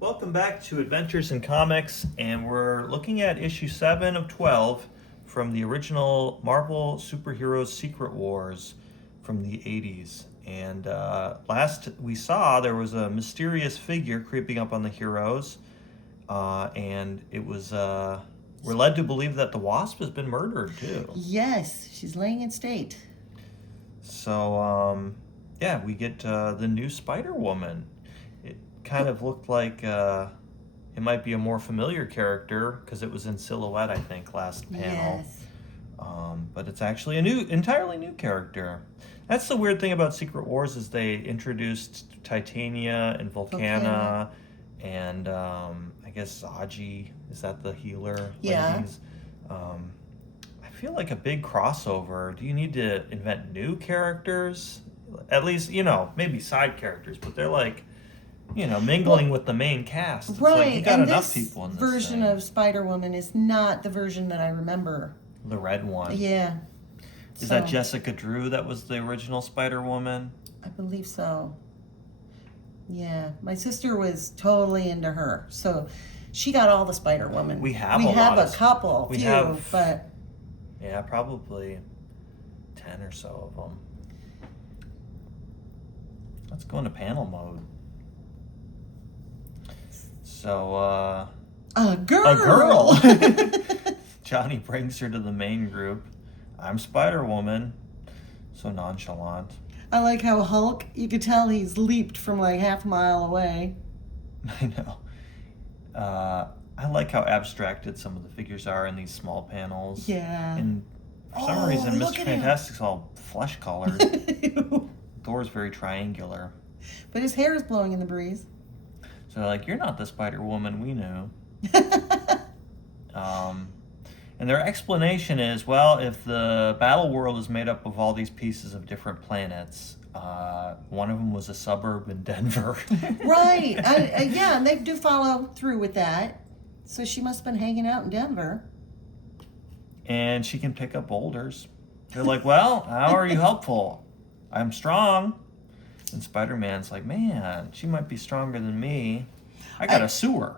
Welcome back to Adventures in Comics, and we're looking at issue 7 of 12 from the original Marvel Superheroes Secret Wars from the 80s. And last we saw, there was a mysterious figure creeping up on the heroes, and it was, we're led to believe that the Wasp has been murdered, too. Yes, she's laying in state. So, yeah, we get the new Spider-Woman. It kind of looked like it might be a more familiar character because it was in silhouette, I think, last panel. Yes. But it's actually entirely new character. That's the weird thing about Secret Wars is they introduced Titania and Volcana. And I guess Zaji, is that the healer? Yeah. Ladies? I feel like a big crossover. Do you need to invent new characters? At least, maybe side characters, but they're like, mingling with the main cast. It's Right, like you got and enough this people in this version thing. of Spider-Woman is not the version that I remember. The red one. Yeah. Is that Jessica Drew that was the original Spider-Woman? I believe so. Yeah, my sister was totally into her, so she got all the Spider-Woman. We have a couple, we few, have- but Yeah, probably 10 or so of them. Let's go into panel mode. So, a girl. a girl. Johnny brings her to the main group. I'm Spider-Woman. So nonchalant. I like how Hulk, you could tell he's leaped from like half a mile away. I know. I like how abstracted some of the figures are in these small panels. Yeah. And for some reason, look Mr. at him. Fantastic's all flesh-colored. Thor's very triangular. But his hair is blowing in the breeze. So like, you're not the Spider-Woman we knew. And their explanation is, well, if the battle world is made up of all these pieces of different planets, one of them was a suburb in Denver. Right. Yeah, and they do follow through with that. So she must have been hanging out in Denver. And she can pick up boulders. They're like, well, how are you helpful? I'm strong. And Spider-Man's like, man, she might be stronger than me. I got a sewer.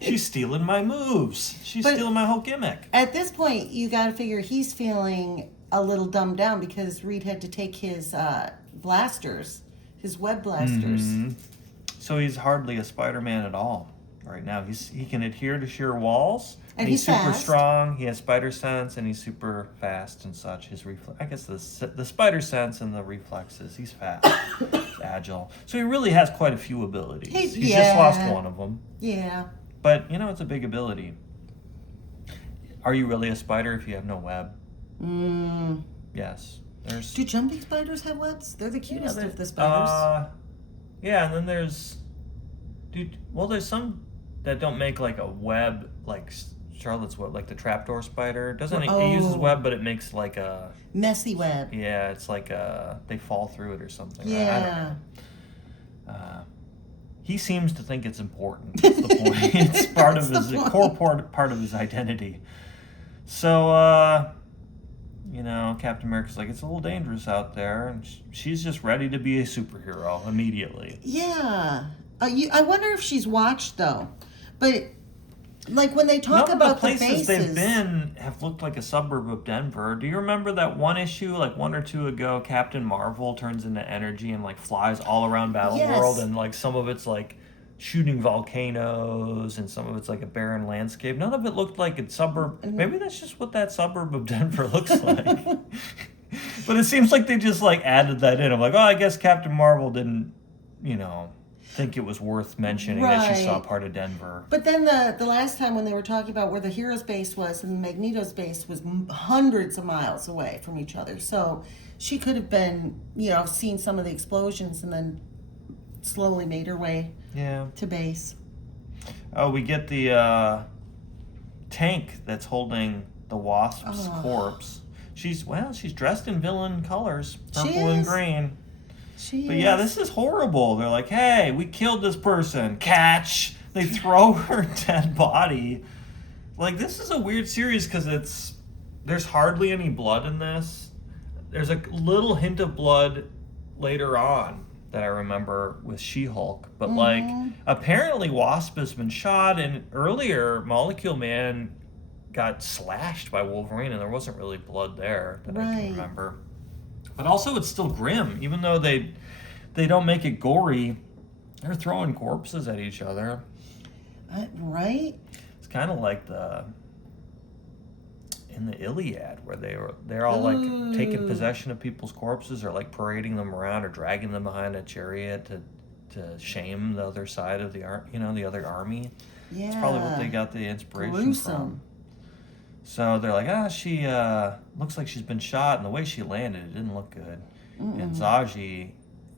She's stealing my moves. She's stealing my whole gimmick. At this point, you got to figure he's feeling a little dumbed down because Reed had to take his blasters, his web blasters. Mm-hmm. So he's hardly a Spider-Man at all right now. He can adhere to sheer walls. And he's super fast. strong. He has spider sense, and he's super fast and such. I guess the spider sense and the reflexes. He's fast, he's agile. So he really has quite a few abilities. He's just lost one of them. Yeah. But it's a big ability. Are you really a spider if you have no web? Yes. Do jumping spiders have webs? They're the cutest of the spiders. Yeah, and then there's some that don't make like a web like Charlotte's web, like the trapdoor spider. It uses web, but it makes like a messy web. Yeah, it's like they fall through it or something. Yeah. He seems to think it's important. That's the point. It's part of his part of his identity. So, Captain America's like, it's a little dangerous out there, and she's just ready to be a superhero immediately. Yeah. I wonder if she's watched though, but like when they talk about the places bases, they've been have looked like a suburb of Denver. Do you remember that one issue, like 1 or 2 ago, Captain Marvel turns into energy and like flies all around Battleworld, and like some of it's like shooting volcanoes and some of it's like a barren landscape. None of it looked like a suburb. Maybe that's just what that suburb of Denver looks like. But it seems like they just like added that in. I'm like, oh, I guess Captain Marvel didn't, think it was worth mentioning that she saw part of Denver. But then the last time when they were talking about where the Heroes base was and the Magneto's base was hundreds of miles away from each other. So she could have been, seen some of the explosions and then slowly made her way to base. Oh, we get the tank that's holding the Wasp's corpse. She's dressed in villain colors, purple and green. But yeah, this is horrible. They're like, hey, we killed this person. Catch! They throw her dead body. Like, this is a weird series because there's hardly any blood in this. There's a little hint of blood later on that I remember with She-Hulk. But like, apparently Wasp has been shot, and earlier Molecule Man got slashed by Wolverine, and there wasn't really blood there that I can remember. But also, it's still grim, even though they don't make it gory. They're throwing corpses at each other. Right? It's kind of like in the Iliad, where they're all like taking possession of people's corpses, or like parading them around, or dragging them behind a chariot to shame the other side of the the other army. Yeah. It's probably what they got the inspiration from. So they're like, she looks like she's been shot, and the way she landed, it didn't look good. And Zaji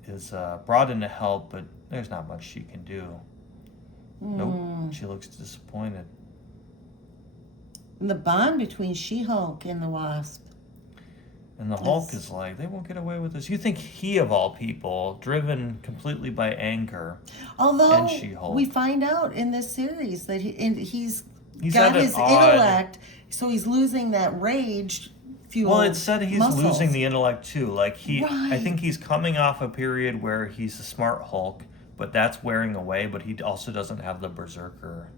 is brought in to help, but there's not much she can do. Nope, she looks disappointed. And the bond between She-Hulk and the Wasp. And the Hulk is like, they won't get away with this. You think he, of all people, driven completely by anger, although and She-Hulk. We find out in this series that he's got his intellect, so he's losing that rage fuel. Well, it said he's muscles. losing the intellect too. Like I think he's coming off a period where he's a smart Hulk, but that's wearing away. But he also doesn't have the berserker.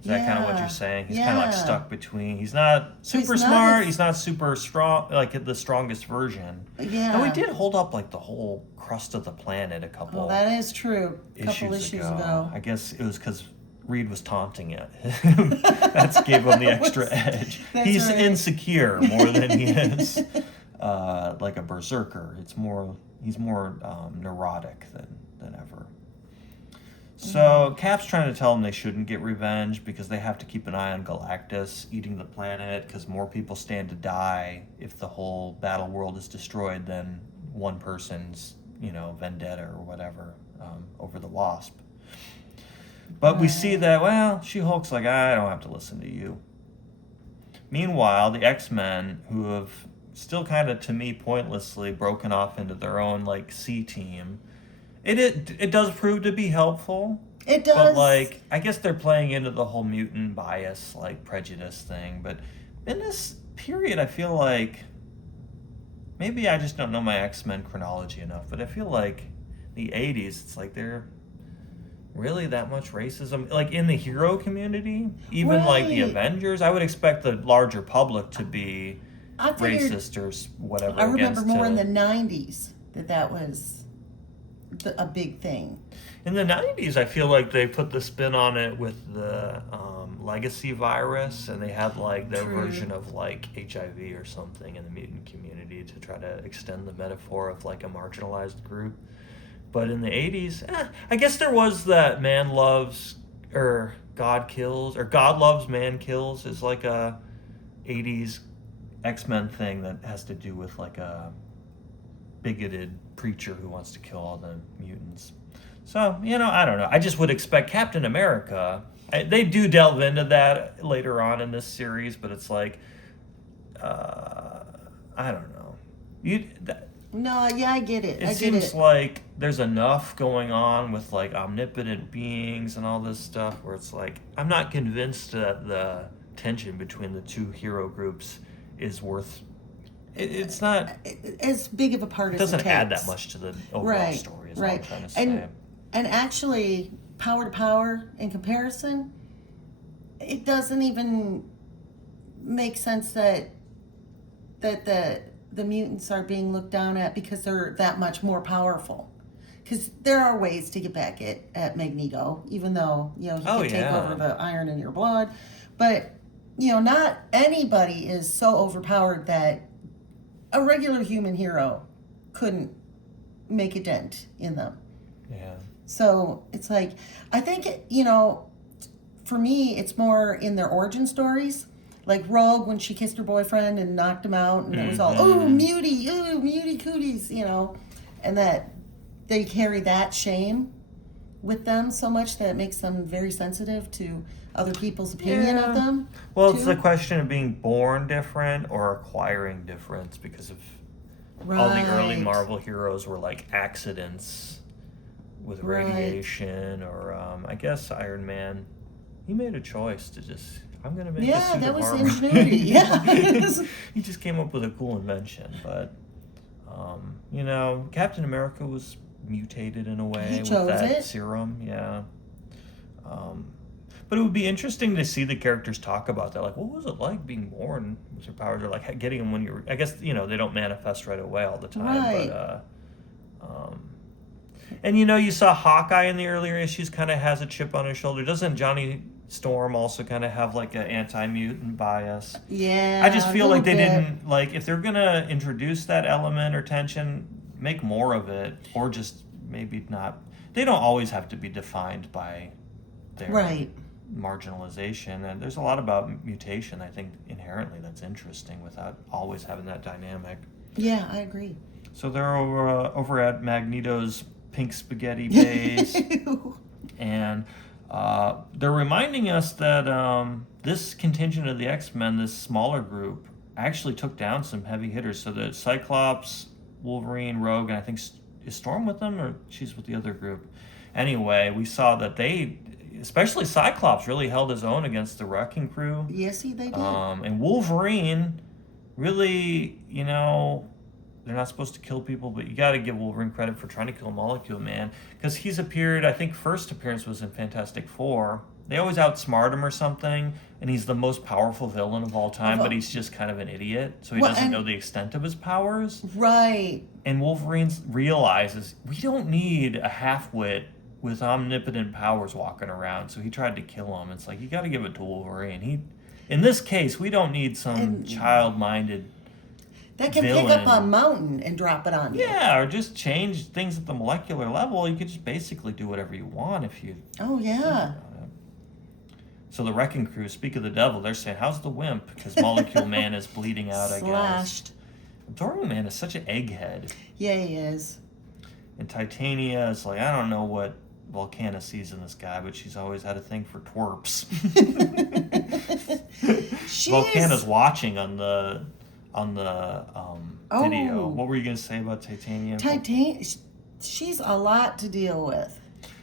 Is that kind of what you're saying? He's kind of like stuck between. He's not super smart. He's not super strong, like the strongest version. Yeah. And we did hold up like the whole crust of the planet a couple. Well, that is true. A couple issues ago. I guess it was because Reed was taunting it. That gave him the extra edge. He's insecure more than he is like a berserker. He's more neurotic than ever. So Cap's trying to tell them they shouldn't get revenge because they have to keep an eye on Galactus eating the planet, because more people stand to die if the whole battle world is destroyed than one person's, vendetta or whatever over the Wasp. But we see that, She-Hulk's like, I don't have to listen to you. Meanwhile, the X-Men, who have still kind of, to me, pointlessly broken off into their own, like, C team, it does prove to be helpful. It does. But, like, I guess they're playing into the whole mutant bias, like, prejudice thing. But in this period, I feel like, maybe I just don't know my X-Men chronology enough, but I feel like the 80s, it's like they're really that much racism, like in the hero community, even like the Avengers. I would expect the larger public to be racist or whatever. I remember more in the 90s that was a big thing. In the 90s, I feel like they put the spin on it with the legacy virus, and they had like their version of like HIV or something in the mutant community to try to extend the metaphor of like a marginalized group. But in the 80s, I guess there was that man loves, or God kills, or God loves, man kills is like a 80s X-Men thing that has to do with like a bigoted preacher who wants to kill all the mutants. So, I don't know. I just would expect Captain America. They do delve into that later on in this series, but it's like, I don't know. I get it. It seems like there's enough going on with like omnipotent beings and all this stuff where it's like, I'm not convinced that the tension between the two hero groups is worth. It's not as big of a part. It doesn't add that much to the overall story. Is what I'm trying to say. And actually, power to power in comparison, it doesn't even make sense that the mutants are being looked down at because they're that much more powerful. Because there are ways to get back at Magneto, even though he can take over the iron in your blood. But not anybody is so overpowered that a regular human hero couldn't make a dent in them. Yeah. So it's like, I think, for me, it's more in their origin stories. Like Rogue, when she kissed her boyfriend and knocked him out, and it was all, mutie cooties, and that they carry that shame with them so much that it makes them very sensitive to other people's opinion of them. Well, it's the question of being born different or acquiring difference, because of all the early Marvel heroes were like accidents with radiation, or I guess Iron Man, he made a choice to just, I'm going to make a suit that of was armor. ingenuity. Yeah. He just came up with a cool invention, but Captain America was mutated in a way He with chose that it. serum. Yeah. But it would be interesting to see the characters talk about that. Like, what was it like being born with your powers, or like getting them when you're? I guess they don't manifest right away all the time. Right. But and you saw Hawkeye in the earlier issues kind of has a chip on his shoulder. Doesn't Johnny Storm also kind of have like an anti-mutant bias? Yeah. I just feel like they bit. didn't, like, if they're gonna introduce that element or tension, make more of it, or just maybe not. They don't always have to be defined by their Right. marginalization, and there's a lot about mutation, I think, inherently that's interesting without always having that dynamic. Yeah, I agree. So they're over at Magneto's pink spaghetti base, and they're reminding us that this contingent of the X-Men, this smaller group, actually took down some heavy hitters. So that Cyclops, Wolverine, Rogue, and I think is Storm with them, or she's with the other group. Anyway, we saw that they, especially Cyclops, really held his own against the Wrecking Crew. Yes, they did. And Wolverine, really, they're not supposed to kill people, but you got to give Wolverine credit for trying to kill Molecule Man, because he's appeared, I think first appearance was in Fantastic Four. They always outsmart him or something, and he's the most powerful villain of all time, but he's just kind of an idiot, so he doesn't know the extent of his powers. Right. And Wolverine realizes we don't need a half-wit with omnipotent powers walking around, so he tried to kill him. It's like, you got to give it to Wolverine. In this case, we don't need some child-minded that can villain. pick up a mountain and drop it on you. Yeah, or just change things at the molecular level. You could just basically do whatever you want if you... Oh, yeah. So the Wrecking Crew, speak of the devil, they're saying, how's the wimp? Because Molecule Man is bleeding out, I guess. Slashed. Dorman Man is such an egghead. Yeah, he is. And Titania is like, I don't know what Volcana sees in this guy, but she's always had a thing for twerps. Volcana's watching on the video. What were you going to say about Titania? She's a lot to deal with.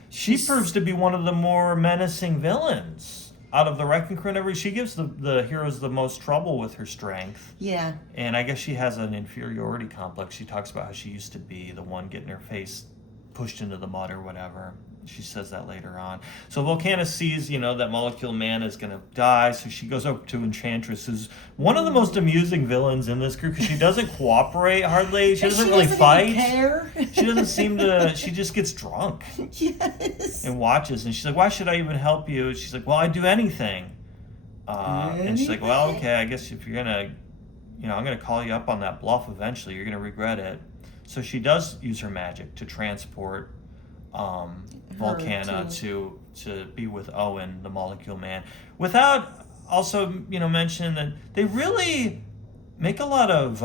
She proves to be one of the more menacing villains out of the Wrecking Crew. She gives the heroes the most trouble with her strength. Yeah. And I guess she has an inferiority complex. She talks about how she used to be the one getting her face pushed into the mud or whatever. She says that later on. So Volcana sees, that Molecule Man is going to die, so she goes up to Enchantress, who's one of the most amusing villains in this group, because she doesn't cooperate hardly. She doesn't really fight. Care. She doesn't seem to... She just gets drunk. Yes. And watches, and she's like, why should I even help you? She's like, well, I'd do anything. And she's like, well, okay, I guess if you're going to... I'm going to call you up on that bluff eventually. You're going to regret it. So she does use her magic to transport... Volcana to be with Owen, the Molecule Man, without also mentioning that they really make a lot of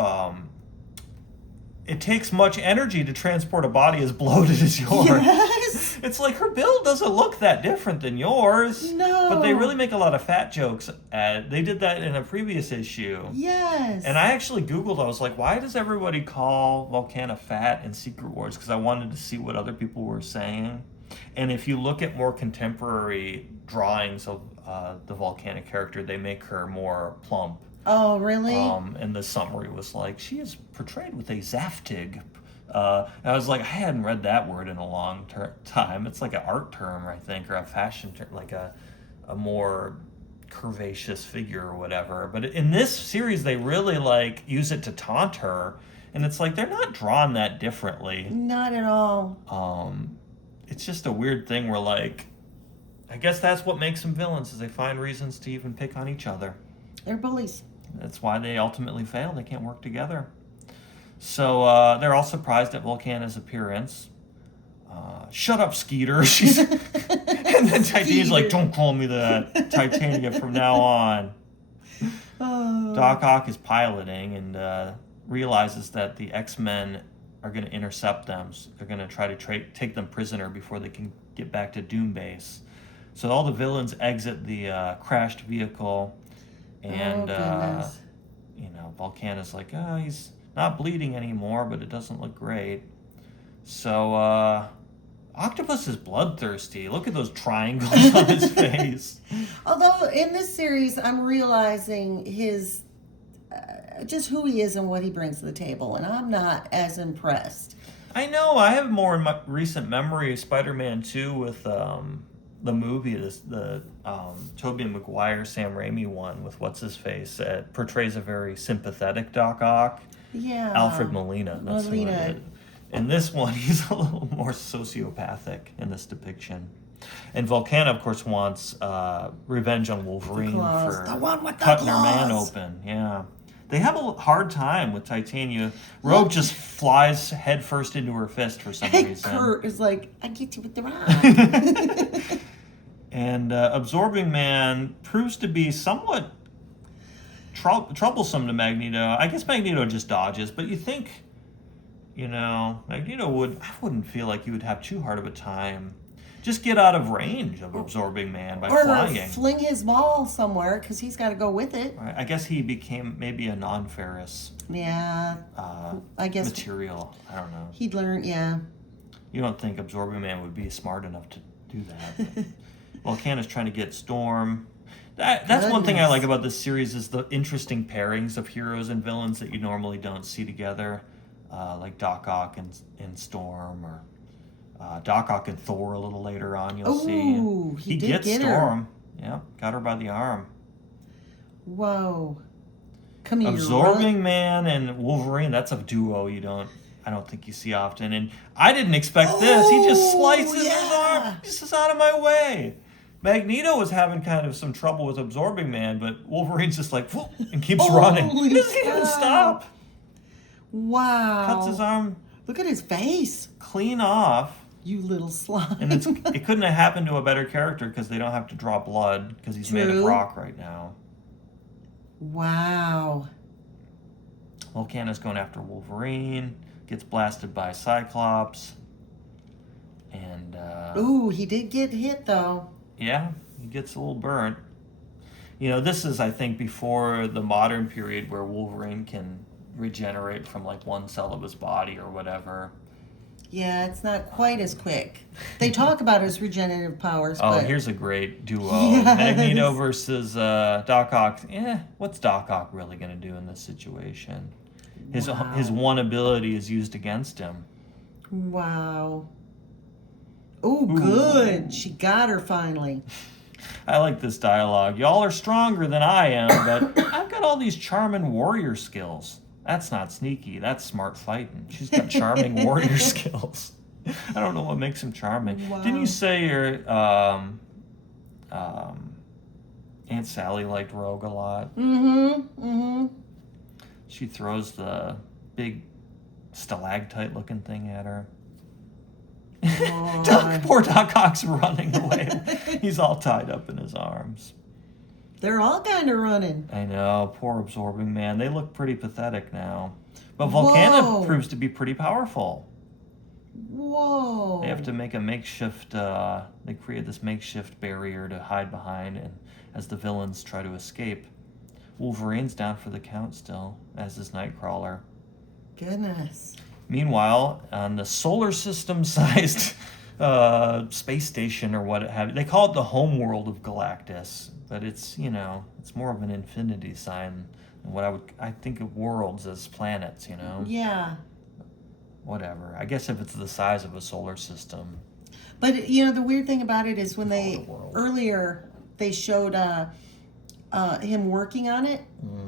it takes much energy to transport a body as bloated as yours. Yes. It's like her build doesn't look that different than yours. No. But they really make a lot of fat jokes. They did that in a previous issue. Yes. And I actually Googled, I was like, why does everybody call Volcana fat in Secret Wars? Because I wanted to see what other people were saying. And if you look at more contemporary drawings of the Volcana character, they make her more plump. Oh, really? And the summary was like, she is portrayed with a Zaftig. And I was like, I hadn't read that word in a long time. It's like an art term, I think, or a fashion term, like a more curvaceous figure or whatever. But in this series, they really use it to taunt her. And it's like, they're not drawn that differently. Not at all. It's just a weird thing where, I guess that's what makes them villains, is they find reasons to even pick on each other. They're bullies. That's why they ultimately fail. They can't work together. So they're all surprised at Volcana's appearance. Shut up, Skeeter. And then Titania's like, don't call me that, Titania, from now on. Doc Ock is piloting and realizes that the X-Men are going to intercept them. So they're going to try to take them prisoner before they can get back to Doom Base. So all the villains exit the crashed vehicle, and Volcana's like, he's not bleeding anymore, but it doesn't look great. So Octopus is bloodthirsty. Look at those triangles on his face. Although in this series, I'm realizing his just who he is and what he brings to the table, and I'm not as impressed. I know. I have more in my recent memory of Spider-Man 2 with the movie, the Tobey Maguire, Sam Raimi one with what's his face. It portrays a very sympathetic Doc Ock. Yeah. Alfred Molina. That's who it is. In this one, he's a little more sociopathic in this depiction. And Volcana, of course, wants revenge on Wolverine for the one with the cutting her man claws. open. Yeah. They have a hard time with Titania. Rogue just flies headfirst into her fist for some reason. Kurt is like, I get you with the rock. And Absorbing Man proves to be somewhat troublesome to Magneto. I guess Magneto just dodges, but you think, Magneto I wouldn't feel like you would have too hard of a time. Just get out of range of Absorbing Man by flying. Or fling his ball somewhere, because he's got to go with it. Right. I guess he became maybe a non-ferrous Yeah. I guess material. I don't know. he'd learn, yeah. You don't think Absorbing Man would be smart enough to do that. Volcana's trying to get Storm. That's one thing I like about this series is the interesting pairings of heroes and villains that you normally don't see together. Like Doc Ock and Storm, or Doc Ock and Thor a little later on, you'll Ooh, see. He did gets get Storm. Yeah, got her by the arm. Whoa. Come here. Absorbing Man and Wolverine, that's a duo I don't think you see often. And I didn't expect this. He just slices his arm. This is out of my way. Magneto was having kind of some trouble with Absorbing Man, but Wolverine's just like, whoop, and keeps running. He doesn't even stop. Wow. Cuts his arm. Look at his face. Clean off. You little slime. And it couldn't have happened to a better character because they don't have to draw blood because he's made of rock right now. Wow. Volcana's going after Wolverine. Gets blasted by Cyclops. And, ooh, he did get hit, though. Yeah, he gets a little burnt. This is, I think, before the modern period where Wolverine can regenerate from, like, one cell of his body or whatever. Yeah, it's not quite as quick. They talk about his regenerative powers, but... here's a great duo. Yes. Magneto versus Doc Ock. What's Doc Ock really going to do in this situation? His one ability is used against him. Wow. Ooh, good. She got her finally. I like this dialogue. Y'all are stronger than I am, but I've got all these charming warrior skills. That's not sneaky. That's smart fighting. She's got charming warrior skills. I don't know what makes him charming. Wow. Didn't you say your Aunt Sally liked Rogue a lot? Mm-hmm. She throws the big stalactite-looking thing at her. Poor Doc Ock's running away. He's all tied up in his arms. They're all kind of running. I know, poor Absorbing Man. They look pretty pathetic now. But Volcana proves to be pretty powerful. Whoa. They have to make a makeshift, they create this makeshift barrier to hide behind, and as the villains try to escape. Wolverine's down for the count still, as is Nightcrawler. Goodness. Meanwhile, on the solar system-sized space station or what have you, they call it the home world of Galactus, but it's it's more of an infinity sign than what I think of worlds as planets. Yeah. Whatever. I guess if it's the size of a solar system. But the weird thing about it is when earlier they showed him working on it.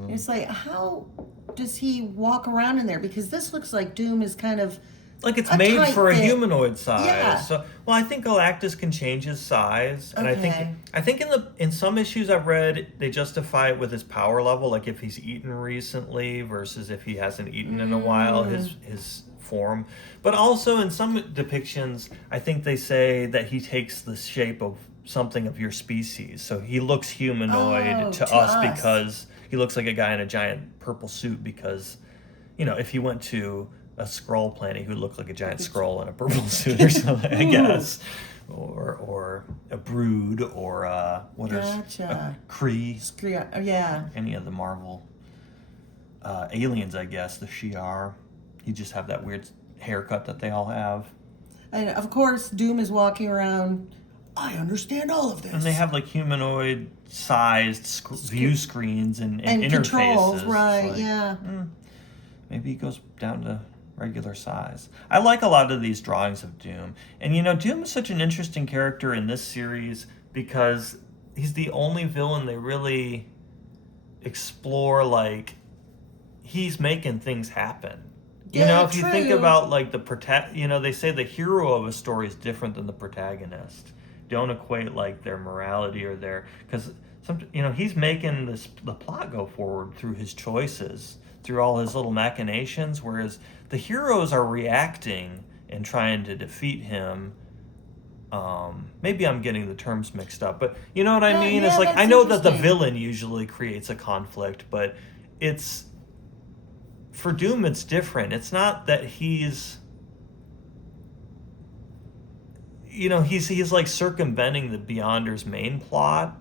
It's like, how does he walk around in there? Because this looks like Doom is kind of like it's made for a humanoid size. Yeah. So, I think Galactus can change his size, and Okay. I think in some issues I've read they justify it with his power level, like if he's eaten recently versus if he hasn't eaten in a while, his form. But also in some depictions, I think they say that he takes the shape of something of your species. So he looks humanoid to us because he looks like a guy in a giant purple suit because, if he went to a Skrull planet, he would look like a giant Skrull in a purple suit or something, I guess. Or a Brood or a Kree. Yeah. Any of the Marvel aliens, I guess, the Shi'ar. You just have that weird haircut that they all have. And of course, Doom is walking around. I understand all of this. And they have like humanoid-sized view screens and interfaces. Controls, right? Like, yeah. Maybe he goes down to regular size. I like a lot of these drawings of Doom. And Doom is such an interesting character in this series because he's the only villain they really explore, like, he's making things happen. If you think about, like, they say the hero of a story is different than the protagonist. Don't equate, like, their morality or because he's making the plot go forward through his choices, through all his little machinations, whereas the heroes are reacting and trying to defeat him. Maybe I'm getting the terms mixed up, but you know what I mean? It's like, I know that the villain usually creates a conflict, but for Doom, it's different. It's not that he's like circumventing the Beyonder's main plot.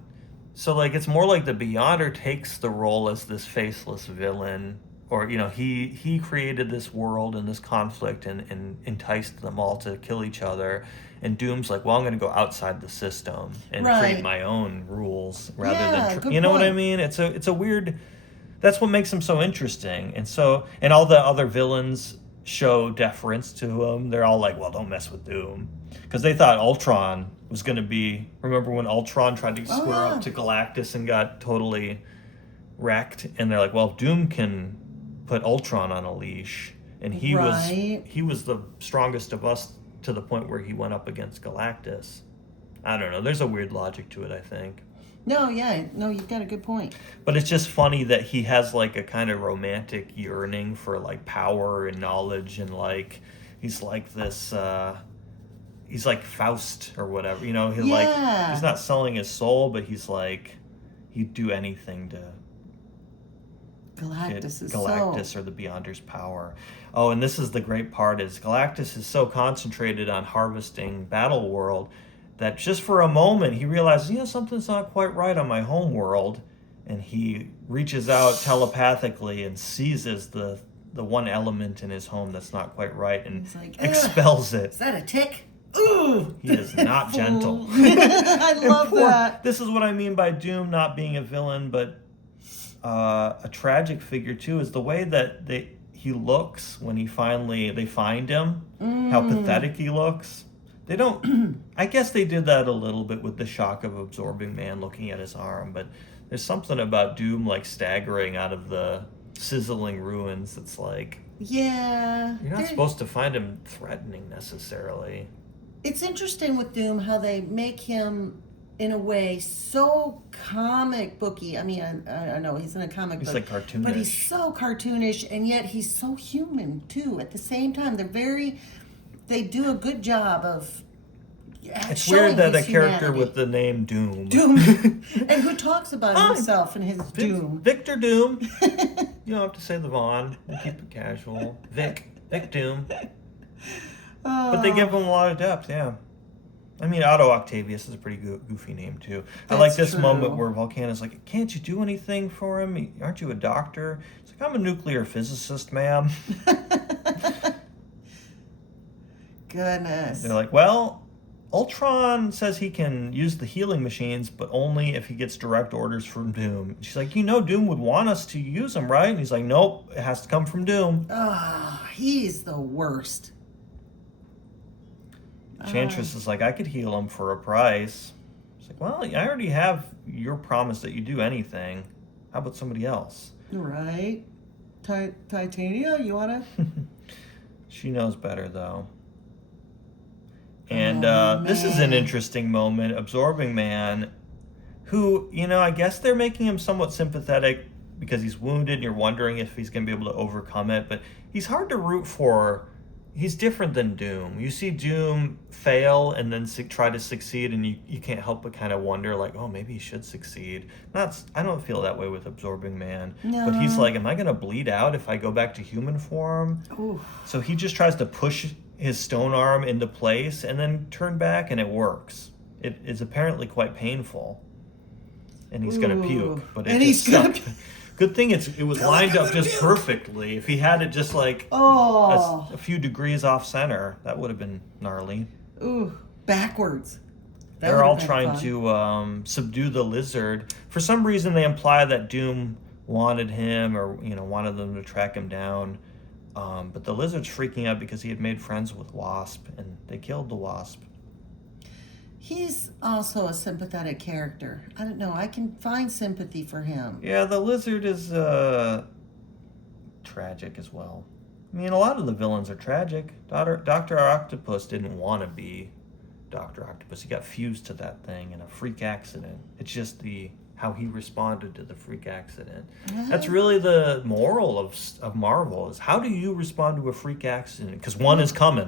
So, like, it's more like the Beyonder takes the role as this faceless villain, or, he created this world and this conflict and enticed them all to kill each other. And Doom's like, well, I'm going to go outside the system and create my own rules rather than, what I mean? It's a weird, that's what makes him so interesting. And all the other villains show deference to him. They're all like, well, don't mess with Doom. Because they thought Ultron was going to be, remember when Ultron tried to square up to Galactus and got totally wrecked? And they're like, well, Doom can put Ultron on a leash. And he was the strongest of us to the point where he went up against Galactus. I don't know. There's a weird logic to it, I think. No, you've got a good point. But it's just funny that he has, like, a kind of romantic yearning for, like, power and knowledge, and, like, he's like this, he's like Faust or whatever, he's not selling his soul, but he's like, he'd do anything to Galactus or the Beyonder's power. Oh, and this is the great part, is Galactus is so concentrated on harvesting Battleworld that just for a moment he realizes, something's not quite right on my home world, and he reaches out telepathically and seizes the one element in his home that's not quite right and like, expels it. Is that a tick? Ooh! He is not gentle. I love that. This is what I mean by Doom not being a villain, but a tragic figure too, is the way that he looks when they find him, how pathetic he looks. They don't, I guess they did that a little bit with the shock of Absorbing Man looking at his arm, but there's something about Doom, like, staggering out of the sizzling ruins that's like, you're not supposed to find him threatening necessarily. It's interesting with Doom how they make him, in a way, so comic booky. I mean, I know he's in a comic book. He's like cartoonish. But he's so cartoonish, and yet he's so human, too. At the same time, they do a good job of it's weird that a character with the name Doom. And who talks about himself and his Doom. Victor Doom. You don't have to say the Vaughn. We keep it casual. Vic Doom. But they give him a lot of depth, yeah. I mean, Otto Octavius is a pretty goofy name, too. I like this moment where Volcana's like, can't you do anything for him? Aren't you a doctor? He's like, I'm a nuclear physicist, ma'am. Goodness. They're like, well, Ultron says he can use the healing machines, but only if he gets direct orders from Doom. She's like, Doom would want us to use them, right? And he's like, nope, it has to come from Doom. He's the worst. Enchantress is like, I could heal him for a price. It's like, well, I already have your promise that you do anything. How about somebody else? Right. Titania, you want to? She knows better, though. And this is an interesting moment. Absorbing Man, who, I guess they're making him somewhat sympathetic because he's wounded and you're wondering if he's going to be able to overcome it. But he's hard to root for. He's different than Doom. You see Doom fail and then try to succeed, and you can't help but kind of wonder, like, oh, maybe he should succeed. I don't feel that way with Absorbing Man. No. But he's like, am I going to bleed out if I go back to human form? Oof. So he just tries to push his stone arm into place and then turn back, and it works. It is apparently quite painful. And he's going to puke. But good thing it was lined up just perfectly. If he had it just like a few degrees off center, that would have been gnarly. Ooh, backwards. They're all trying to subdue the lizard. For some reason, they imply that Doom wanted him, or wanted them to track him down. But the Lizard's freaking out because he had made friends with Wasp, and they killed the Wasp. He's also a sympathetic character. I don't know. I can find sympathy for him. Yeah, the Lizard is tragic as well. I mean, a lot of the villains are tragic. Dr. Octopus didn't want to be Dr. Octopus. He got fused to that thing in a freak accident. It's just how he responded to the freak accident. That's really the moral of Marvel, is how do you respond to a freak accident? Because one is coming.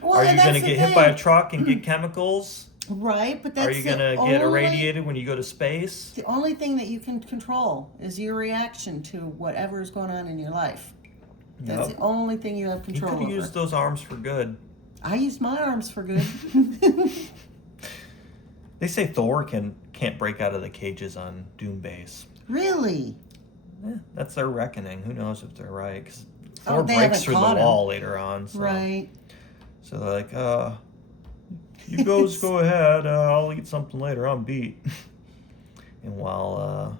Well, are you going to get hit by a truck and get chemicals? Right, but that's Are you going to get irradiated when you go to space? The only thing that you can control is your reaction to whatever is going on in your life. That's the only thing you have control over. You could use those arms for good. I use my arms for good. They say Thor can't break out of the cages on Doom Base. Really? Yeah, that's their reckoning. Who knows if they're right? Because Thor they breaks haven't through the caught him. wall later on. So. Right. So they're like, you guys go ahead. I'll eat something later. I'm beat. And while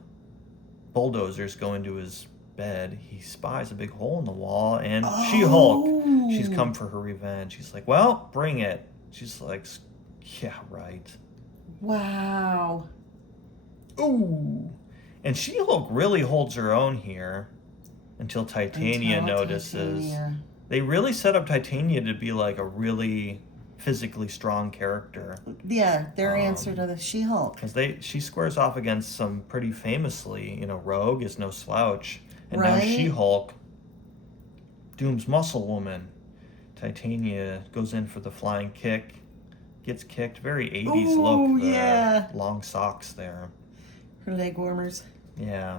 Bulldozer's going to his bed, he spies a big hole in the wall, and She-Hulk, she's come for her revenge. She's like, well, bring it. She's like, yeah, right. Wow. Ooh. And She-Hulk really holds her own here until Titania notices. Titania. They really set up Titania to be like a really physically strong character. Yeah, their answer to the She-Hulk. Because she squares off against some pretty famously, Rogue is no slouch. And now Right. She-Hulk, Doom's muscle woman. Titania goes in for the flying kick, gets kicked. Very 80s look. Yeah. Long socks there. Her leg warmers. Yeah.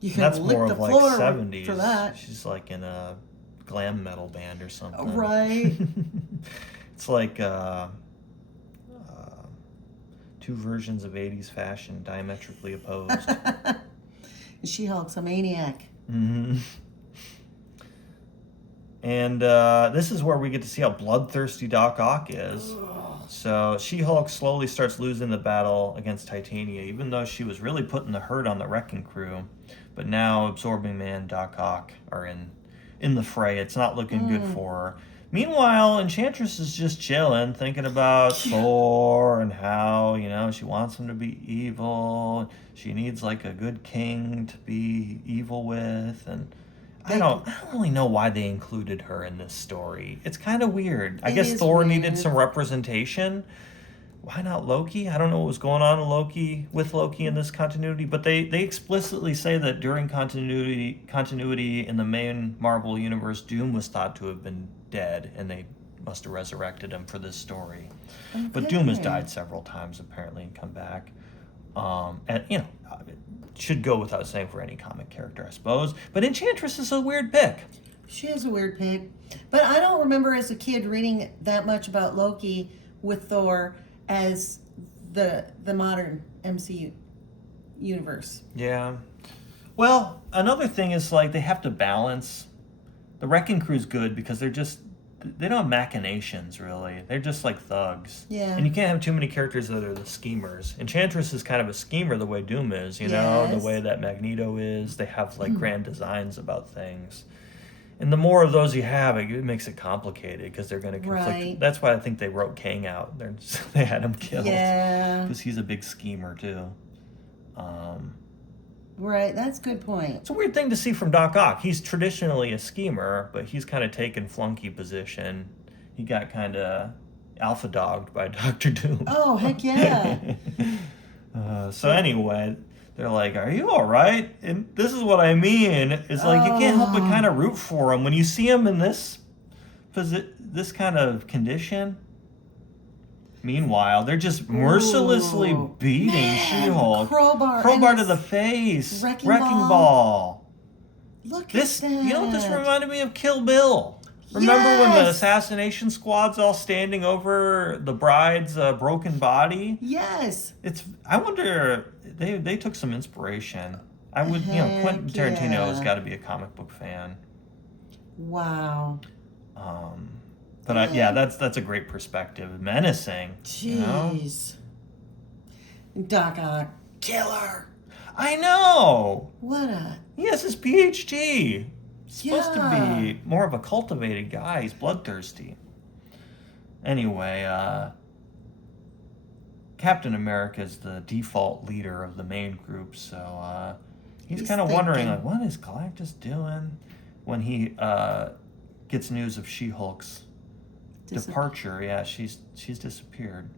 You can That's lick more the of like floor 70s. for that. She's like in a glam metal band or something. Right. It's like two versions of 80s fashion diametrically opposed. She-Hulk's a maniac. Mm-hmm. And this is where we get to see how bloodthirsty Doc Ock is. So She-Hulk slowly starts losing the battle against Titania, even though she was really putting the hurt on the Wrecking Crew. But now Absorbing Man, Doc Ock are in the fray. It's not looking good for her. Meanwhile, Enchantress is just chilling, thinking about Thor and how, she wants him to be evil. She needs like a good king to be evil with, and I don't really know why they included her in this story. It's kind of weird. I guess Thor needed some representation. Why not Loki? I don't know what was going on with Loki in this continuity, but they explicitly say that during continuity in the main Marvel universe, Doom was thought to have been dead, and they must have resurrected him for this story. Okay. But Doom has died several times apparently and come back. And it should go without saying for any comic character, I suppose. But Enchantress is a weird pick. She is a weird pick. But I don't remember as a kid reading that much about Loki with Thor as the modern MCU universe. Yeah. Well, another thing is like they have to balance. The Wrecking Crew's good because they don't have machinations really. They're just like thugs. Yeah. And you can't have too many characters that are the schemers. Enchantress is kind of a schemer the way Doom is, the way that Magneto is. They have like grand designs about things. And the more of those you have, it makes it complicated because they're going to conflict. Right. That's why I think they wrote Kang out. They had him killed. Yeah. Because he's a big schemer too. Right, that's a good point. It's a weird thing to see from Doc Ock. He's traditionally a schemer, but he's kind of taken flunky position. He got kind of alpha dogged by Dr. Doom. Oh, heck yeah. So anyway, they're like, are you all right? And this is what I mean. It's like you can't help but kind of root for him. When you see him in this kind of condition, meanwhile, they're just mercilessly beating She-Hulk. Crowbar to the face. Wrecking ball. Look this, at that. You know what this reminded me of? Kill Bill. Remember when the assassination squad's all standing over the bride's broken body? Yes. I wonder, they took some inspiration. I would, Quentin Tarantino has got to be a comic book fan. Wow. But that's a great perspective. Menacing. Jeez. Doc Ock, killer. I know. What a He has his PhD. He's supposed to Yeah. be more of a cultivated guy. He's bloodthirsty. Anyway, Captain America is the default leader of the main group, so he's He's kind of wondering, thinking. like, what is Galactus doing when he gets news of She-Hulk's departure. Yeah, she's disappeared.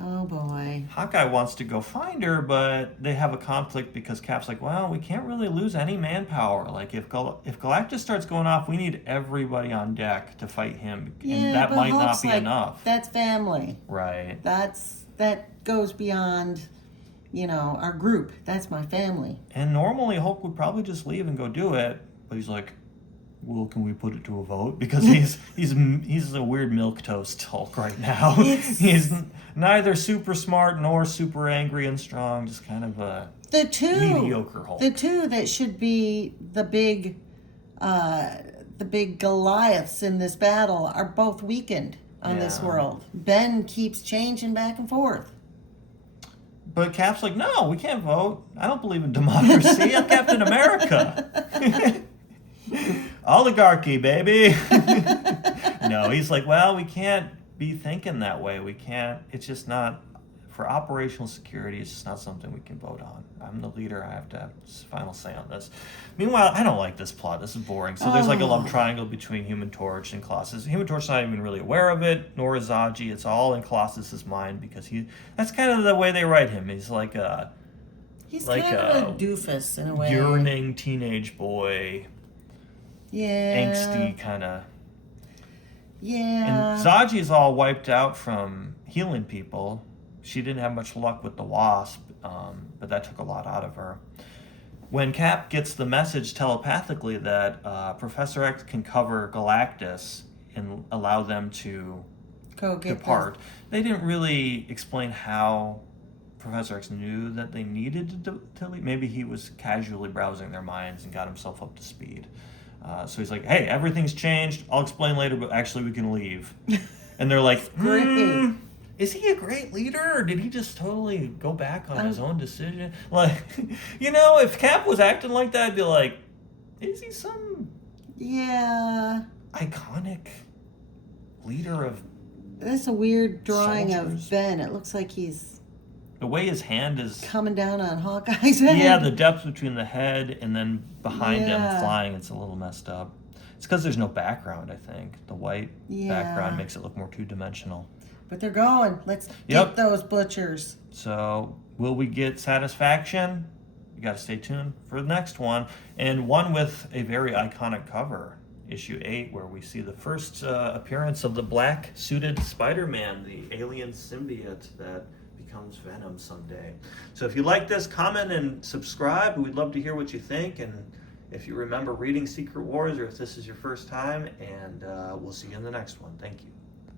Oh boy. Hawkeye wants to go find her, but they have a conflict because Cap's like, well, we can't really lose any manpower. Like, if Galactus starts going off, we need everybody on deck to fight him, and that but might not Hulk's be like, enough. That's family. Right. That goes beyond, our group. That's my family. And normally Hulk would probably just leave and go do it, but he's like, well, can we put it to a vote? Because he's a weird milquetoast Hulk right now. He's neither super smart nor super angry and strong, just kind of a mediocre Hulk. The two that should be the big Goliaths in this battle are both weakened on this world. Ben keeps changing back and forth. But Cap's like, no, we can't vote. I don't believe in democracy. I'm Captain America. Oligarchy, baby. No, he's like, well, we can't be thinking that way. We can't. It's just not, for operational security, it's just not something we can vote on. I'm the leader. I have to have final say on this. Meanwhile, I don't like this plot. This is boring. So there's like a love triangle between Human Torch and Colossus. Human Torch's not even really aware of it, nor is Zodji. It's all in Colossus's mind because that's kind of the way they write him. He's like He's like kind of a doofus in a way. yearning teenage boy. Yeah. Angsty kind of. Yeah. And Zodji is all wiped out from healing people. She didn't have much luck with the Wasp, but that took a lot out of her. When Cap gets the message telepathically that Professor X can cover Galactus and allow them to Go get depart, they didn't really explain how Professor X knew that they needed to leave. Maybe he was casually browsing their minds and got himself up to speed. So he's like, hey, everything's changed. I'll explain later, but actually we can leave. And they're like, is he a great leader, or did he just totally go back on his own decision? Like, if Cap was acting like that, I'd be like, is he some iconic leader of That's a weird drawing soldiers? of Ben. It looks like he's The way his hand is... coming down on Hawkeye's head. Yeah, the depth between the head and then behind him flying, it's a little messed up. It's because there's no background, I think. The white background makes it look more two-dimensional. But they're going. Let's get those butchers. So, will we get satisfaction? You got to stay tuned for the next one. And one with a very iconic cover, issue 8, where we see the first appearance of the black-suited Spider-Man, the alien symbiote that becomes Venom someday. So if you like this, comment and subscribe. We'd love to hear what you think. And if you remember reading Secret Wars, or if this is your first time, and we'll see you in the next one. Thank you.